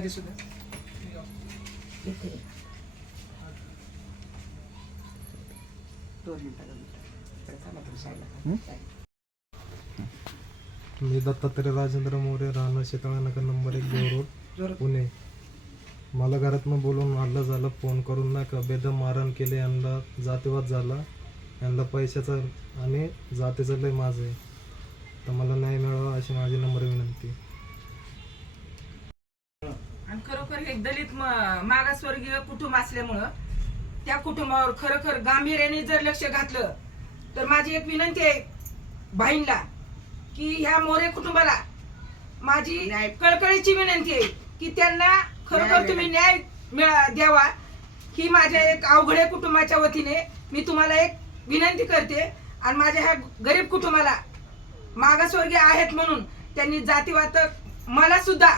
दिसू मी दत्तात्रय राजेंद्र मोरे राहणार शेताळा नगर नंबर एक देव रोड. पुणे. मला घरातनं बोलून हल्ला झालं फोन करून ना का बेदम मारहाण केले यांना जातीवाद झाला. यांना पैशाचा आणि जातीचं लय माझं आहे. तर मला न्याय मिळावा अशी माझी नम्र विनंती. खरोखर हे दलित मागासवर्गीय कुटुंब असल्यामुळं त्या कुटुंबावर खरोखर गांभीर्याने जर लक्ष घातलं तर माझी एक विनंती आहे भाईंना की ह्या मोरे कुटुंबाला माझी कळकळीची विनंती आहे की त्यांना खरोखर तुम्ही न्याय मिळा द्यावा. ही माझ्या एक अवघडे कुटुंबाच्या वतीने मी तुम्हाला एक विनंती करते. आणि माझ्या ह्या गरीब कुटुंबाला मागासवर्गीय आहेत म्हणून त्यांनी जातीवाद मला सुद्धा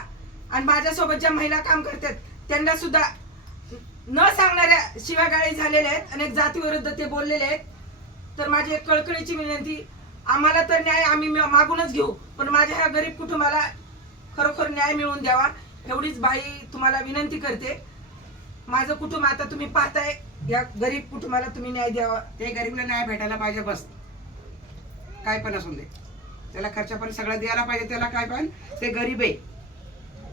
आणि माझ्यासोबत ज्या महिला काम करतात त्यांना सुद्धा न सांगणाऱ्या शिवागाळी झालेल्या आहेत अनेक जातीविरुद्ध ते बोललेले आहेत. तर माझी एक कळकळीची विनंती आम्हाला तर न्याय आम्ही मागूनच घेऊ पण माझ्या ह्या गरीब कुटुंबाला खरोखर न्याय मिळवून द्यावा एवढीच बाई तुम्हाला विनंती करते. माझं कुटुंब आता तुम्ही पाहताय या गरीब कुटुंबाला तुम्ही न्याय द्यावा. ते गरीबला न्याय भेटायला पाहिजे बस. काय पण असून दे. त्याला खर्च पण सगळा द्यायला पाहिजे त्याला काय पण. ते गरीब आहे.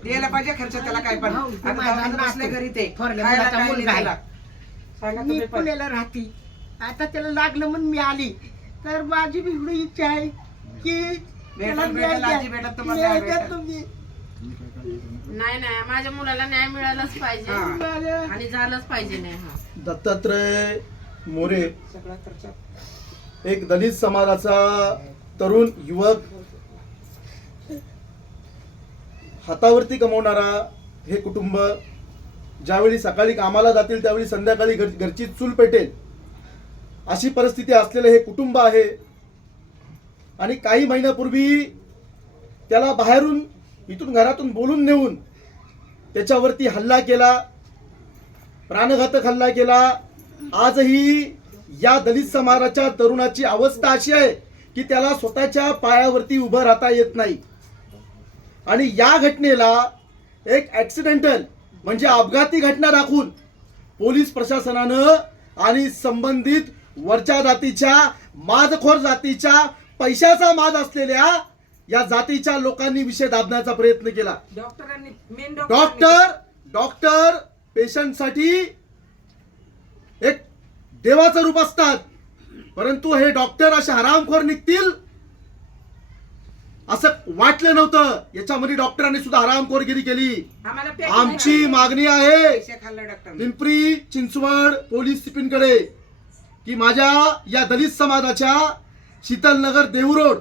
द्यायला पाहिजे खर्च त्याला काय पण आता माझा बसले. घरी ते थोरल्या खायला मुलाचा काय नाही मुलगा आहे. त्याला. सांगा मी तुम्ही पण. पुण्याला राहते आता त्याला लागलं म्हणून मी आली तर माझी बी एवढी इच्छा आहे की त्याला भेटल, न्याय भेटल, द्या. आजी भेटल, तुम्हाला न्याय न्याय द्या भेटल. तुम्ही नाही नाही माझ्या मुलाला न्याय मिळालाच पाहिजे हा. आणि झालंच पाहिजे नाही हा दत्तात्रय मोरे सगळा खर्च एक दलित समाजाचा तरुण युवक हातावरती कमवणारा हे कुटुंब ज्यावेळी सकाळी कामाला जातील त्यावेळी संध्याकाळी घर घरची चूल पेटेल. अशी परिस्थिती असलेलं हे कुटुंब आहे. आणि काही महिन्यापूर्वी त्याला बाहेरून इथून घरातून बोलून नेऊन त्याच्यावरती हल्ला केला प्राणघातक हल्ला केला. आजही या दलित समाजाच्या तरुणाची अवस्था अशी आहे की त्याला स्वतःच्या पायावरती उभं राहता येत नाही. आणि या घटनेला एक ऍक्सिडेंटल म्हणजे अपघाती घटना दाखवून पोलीस प्रशासनानं आणि संबंधित वरच्या जातीच्या माजखोर जातीच्या पैशाचा माज असलेल्या या जातीच्या लोकांनी विषय दाबण्याचा प्रयत्न केला. डॉक्टरांनी मेन डॉक्टर डॉक्टर पेशंटसाठी एक देवाचं रूप असतात. परंतु हे डॉक्टर असे हरामखोर निघतील असं वाटलं नव्हतं. याच्यामध्ये डॉक्टरांनी सुद्धा हरामखोरगिरी केली. आम्हाला packing आमची. मागणी आहे. पिंपरी चिंचवड पोलीसकडे की माझ्या या दलित समाजाच्या शीतलनगर देहू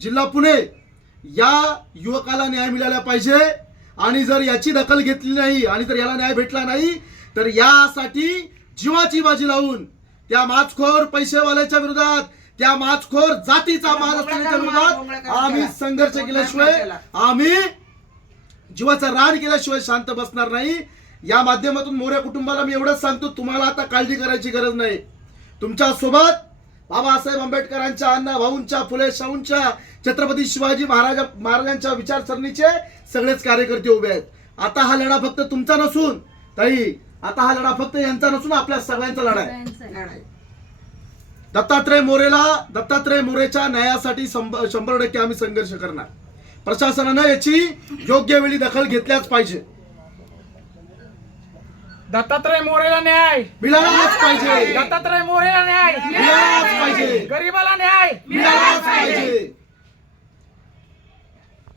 जिल्हा पुणे या युवकाला न्याय मिळाला पाहिजे. आणि जर याची दखल घेतली नाही आणि जर याला न्याय भेटला नाही तर यासाठी जीवाची बाजी लावून त्या माचखोर पैसेवाल्याच्या विरोधात त्या माचखोर जातीचा विरोधात आम्ही संघर्ष केल्याशिवाय आम्ही जीवाचा रान केल्याशिवाय शांत बसणार नाही. या माध्यमातून मोऱ्या कुटुंबाला मी एवढंच सांगतो तुम्हाला आता काळजी करायची गरज नाही. तुमच्यासोबत बाबासाहेब आंबेडकरांच्या अण्णा भाऊंच्या फुले शाहूंच्या छत्रपती शिवाजी महाराज महाराजांच्या विचारसरणीचे सगळेच कार्यकर्ते उभे आहेत. आता हा लढा फक्त तुमचा नसून ताई आता हा लढा फक्त यांचा नसून आपल्या सगळ्यांचा लढा आहे. दत्तात्रय मोरेला दत्तात्रय मोरेच्या न्यायासाठी शंभ- शंभर टक्के आम्ही संघर्ष करणार. प्रशासनानं याची योग्य वेळी दखल घेतल्याच पाहिजे. दत्तात्रय मोरेला न्याय. मिळालाच पाहिजे. दत्तात्रय मोरेला न्याय. मिळालाच पाहिजे. गरीबाला न्याय.